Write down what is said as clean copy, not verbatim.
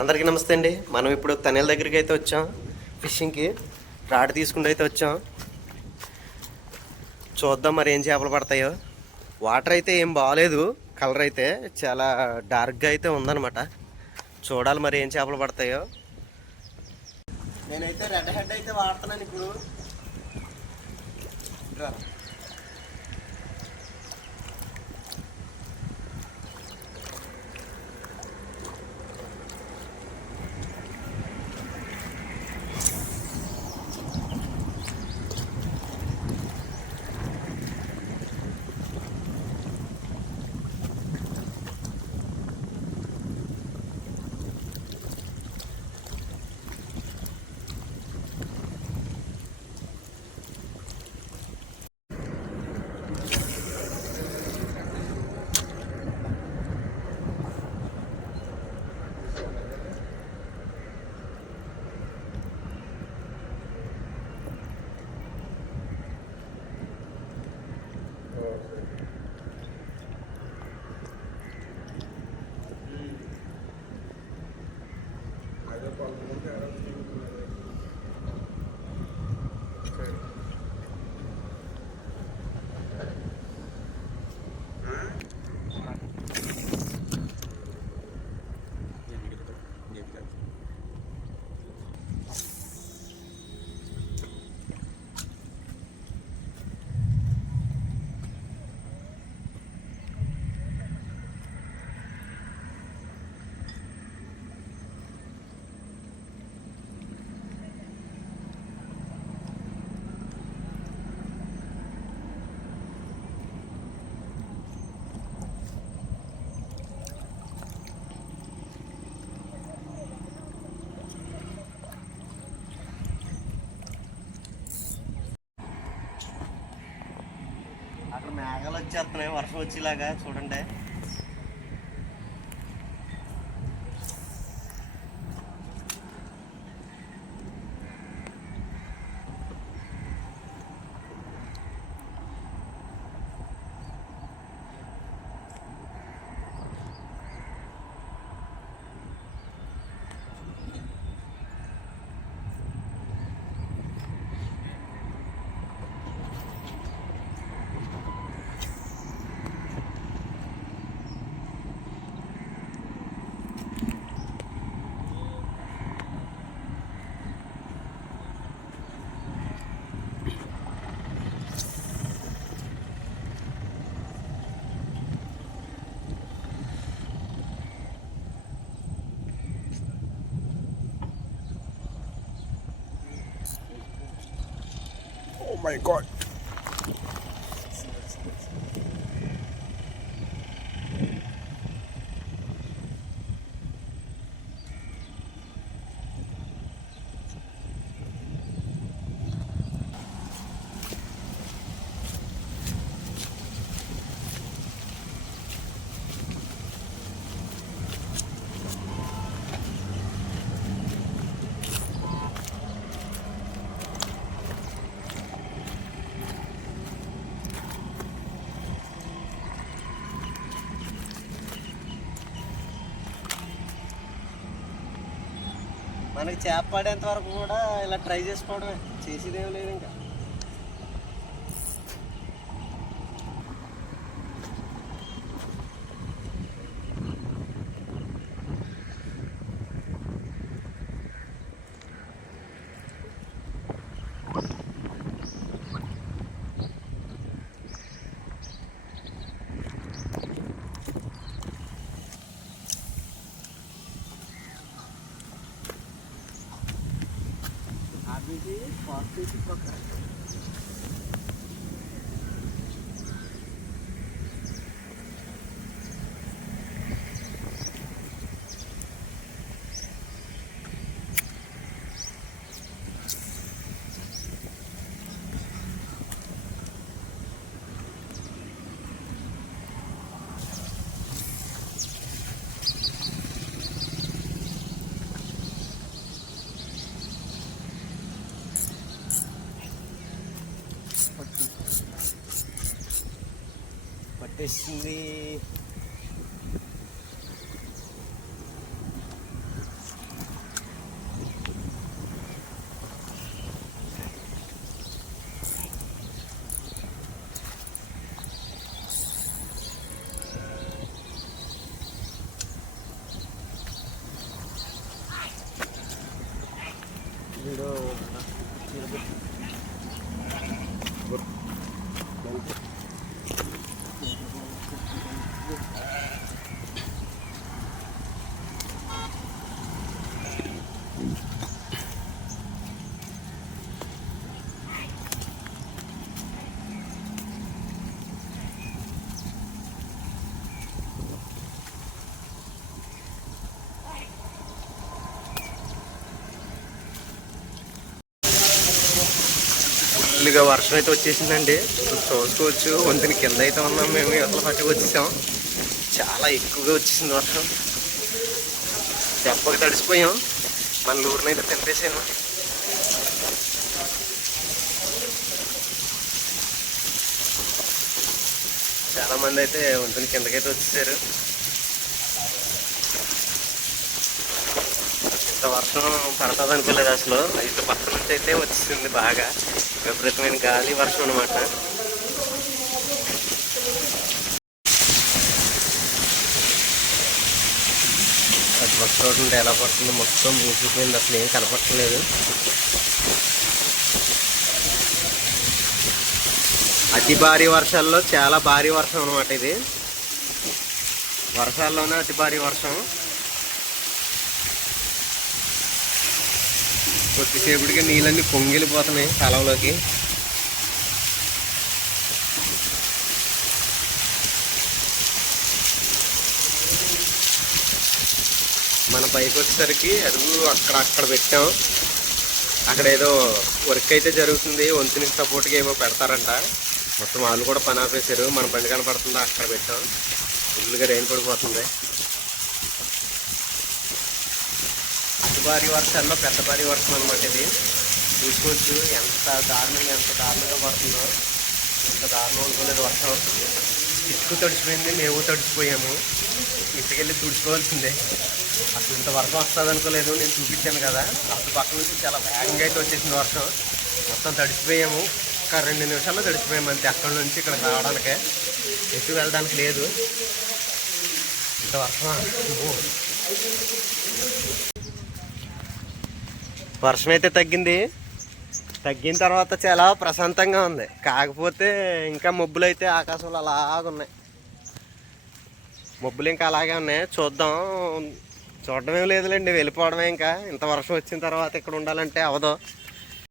అందరికీ నమస్తే అండి. మనం ఇప్పుడు తనేల దగ్గరికి అయితే వచ్చాం. ఫిషింగ్కి రాడ్ తీసుకుంటూ అయితే వచ్చాం. చూద్దాం మరి ఏం చేపలు పడతాయో. వాటర్ అయితే ఏం బాగాలేదు, కలర్ అయితే చాలా డార్క్గా అయితే ఉందన్నమాట. చూడాలి మరి ఏం చేపలు పడతాయో. నేనైతే రెడ్ హెడ్ అయితే వాడుతున్నాను ఇప్పుడు. అక్కడ మేఘాలు వచ్చేస్తున్నాయి, వర్షం వచ్చేలాగా చూడండి. Oh my god. మనకి చేప పడేంత వరకు కూడా ఇలా ట్రై చేసుకోవడమే, చేసేదేం లేదు ఇంకా. ఇది ఫాస్ట్ పక్క పట్టేసింది. ఫుల్గా వర్షం అయితే వచ్చేసిందండి. చూసుకోవచ్చు, వంతుని కింద అయితే ఉన్నాం మేము. ఎట్లా పట్టుకు వచ్చేసాం, చాలా ఎక్కువగా వచ్చేసింది వర్షం. దెబ్బకి తడిసిపోయాం. మన ఊరినైతే తెంపేసాను. చాలా మంది అయితే వంతుని కిందకైతే వచ్చేసారు. ఇంత వర్షం పడుతుంది అనుకోలేదు అసలు. ఇటు పక్క నుంచి అయితే వచ్చేసింది బాగా విపరీతమైన గాలి వర్షం అనమాట. అటు పక్క రోడ్డు నుండి ఎలా పడుతుందో మొత్తం మూసిపోయింది, అసలు ఏం కనపడలేదు. అతి భారీ వర్షాల్లో చాలా భారీ వర్షం అనమాట ఇది. వర్షాల్లోనే అతి భారీ వర్షం. కొద్దిసేపటికి నీళ్ళన్నీ పొంగిలిపోతున్నాయి కాలంలోకి. మన పైకి వచ్చేసరికి అడుగు అక్కడ పెట్టాం. అక్కడ ఏదో వర్క్ అయితే జరుగుతుంది, వంతునికి సపోర్ట్గా ఏమో పెడతారంట. మొత్తం వాళ్ళు కూడా పని ఆపేశారు. మన బండి కనపడుతుందా అక్కడ పెట్టాం. ఫుల్గా రెయిన్ పడిపోతుంది. అతి భారీ వర్షాల్లో పెద్ద భారీ వర్షం అనమాట ఇది. చూసుకోవచ్చు ఎంత దారుణంగా పడుతుందో. ఎంత దారుణం అనుకోలేదు వర్షం. ఇసుకు తడిచిపోయింది, మేము తడిచిపోయాము. ఇంటికెళ్ళి తుడుచుకోవాల్సిందే. అసలు ఇంత వర్షం వస్తుంది అనుకోలేదు. నేను చూపించాను కదా, అటు పక్క నుంచి చాలా వేగంగా అయితే వచ్చేసింది వర్షం. మొత్తం తడిచిపోయాము. ఒక 2 నిమిషాల్లో తడిచిపోయాము అంతే. అక్కడ నుంచి ఇక్కడ రావడానికే, ఎటు వెళ్ళడానికి లేదు. ఇంత వర్షం. వర్షం అయితే తగ్గిన తర్వాత చాలా ప్రశాంతంగా ఉంది. కాకపోతే ఇంకా మబ్బులు అయితే ఆకాశంలో అలాగున్నాయి. మబ్బులు ఇంకా అలాగే ఉన్నాయి. చూడడం ఏం లేదులేండి, వెళ్ళిపోవడమే. ఇంకా ఇంత వర్షం వచ్చిన తర్వాత ఇక్కడ ఉండాలంటే అవదు.